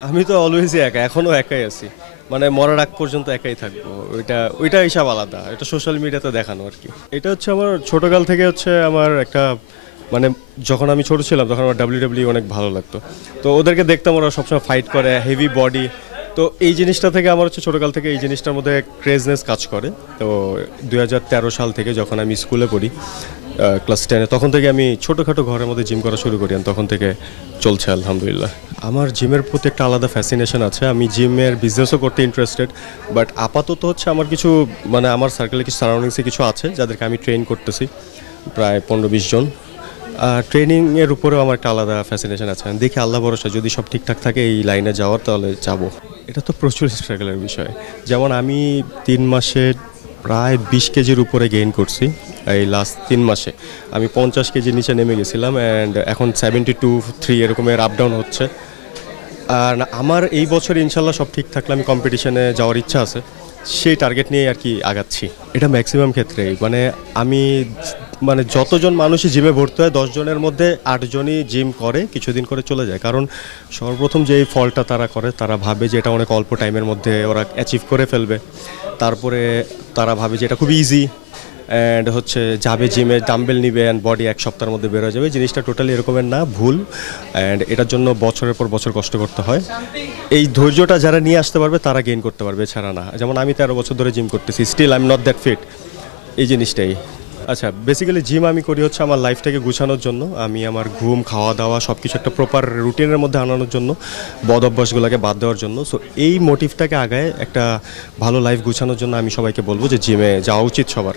আমি তো অলওয়েজই একা, এখনো একাই আছি। মানে মরার আগ পর্যন্ত একাই থাকবো। ওইটা হিসাব আলাদা। এটা সোশ্যাল মিডিয়াতে দেখানো আরকি। এটা হচ্ছে আমার ছোটকাল থেকে হচ্ছে আমার একটা মানে যখন আমি ছোট ছিলাম তখন আমার WWE অনেক ভালো লাগতো। তো ওদেরকে দেখতাম ওরা সবসময় ফাইট করে, হেভি বডি। তো এই জিনিসটা থেকে আমার হচ্ছে ছোটকাল থেকে এই জিনিসটার মধ্যে ক্রেজনেস কাজ করে। তো 2013 সাল থেকে যখন আমি স্কুলে পড়ি ক্লাস 10-এ, তখন থেকে আমি ছোটোখাটো ঘরের মধ্যে জিম করা শুরু করি। তখন থেকে চলছে আলহামদুলিল্লাহ। আমার জিমের প্রতি একটা আলাদা ফ্যাসিনেশন আছে। আমি জিমের বিজনেসও করতে ইন্টারেস্টেড, বাট আপাতত হচ্ছে আমার কিছু মানে আমার সার্কেলে কিছু সারাউন্ডিংসে কিছু আছে যাদেরকে আমি ট্রেন করতেছি, প্রায় 15-20 জন। ট্রেনিংয়ের উপরেও আমার একটা আলাদা ফ্যাসিনেশন আছে। আমি দেখি আল্লাহ ভরসা, যদি সব ঠিকঠাক থাকে এই লাইনে যাওয়ার তাহলে যাব। এটা তো প্রচুর স্ট্রাগলের বিষয়। যেমন আমি 3 মাসে প্রায় 20 কেজির উপরে গেইন করছি। এই লাস্ট 3 মাসে আমি 50 কেজির নিচে নেমে গেছিলাম, অ্যান্ড এখন 72-3 এরকমের আপ ডাউন হচ্ছে। আর আমার এই বছর ইনশাল্লাহ সব ঠিক থাকলে আমি কম্পিটিশনে যাওয়ার ইচ্ছা আছে। সেই টার্গেট নিয়ে আর কি আগাচ্ছি। এটা ম্যাক্সিমাম ক্ষেত্রেই মানে আমি মানে যতজন মানুষই জিমে ভর্তি হয় 10 জনের মধ্যে 8 জনই জিম করে, কিছুদিন করে চলে যায়। কারণ সর্বপ্রথম যে এই ফলটা তারা করে, তারা ভাবে যে এটা অনেক অল্প টাইমের মধ্যে ওরা অ্যাচিভ করে ফেলবে। তারপরে তারা ভাবে যে এটা খুব ইজি, অ্যান্ড হচ্ছে যাবে জিমে, ডাম্বেল নিবে অ্যান্ড বডি 1 সপ্তাহের মধ্যে বের হয়ে যাবে। জিনিসটা টোটালি এরকমের না, ভুল। অ্যান্ড এটার জন্য বছরের পর বছর কষ্ট করতে হয়। এই ধৈর্যটা যারা নিয়ে আসতে পারবে তারা গেইন করতে পারবে, ছাড়া না। যেমন আমি 13 বছর ধরে জিম করতেছি, still I am not that fit. এই জিনিসটাই। আচ্ছা, বেসিক্যালি জিম আমি করি হচ্ছে আমার লাইফটাকে গুছানোর জন্য। আমি আমার ঘুম, খাওয়া দাওয়া সব কিছু একটা প্রপার রুটিনের মধ্যে আনানোর জন্য, বদ অভ্যাসগুলোকে বাদ দেওয়ার জন্য। সো এই মোটিভটাকে আগায় একটা ভালো লাইফ গুছানোর জন্য আমি সবাইকে বলবো যে জিমে যাওয়া উচিত সবার।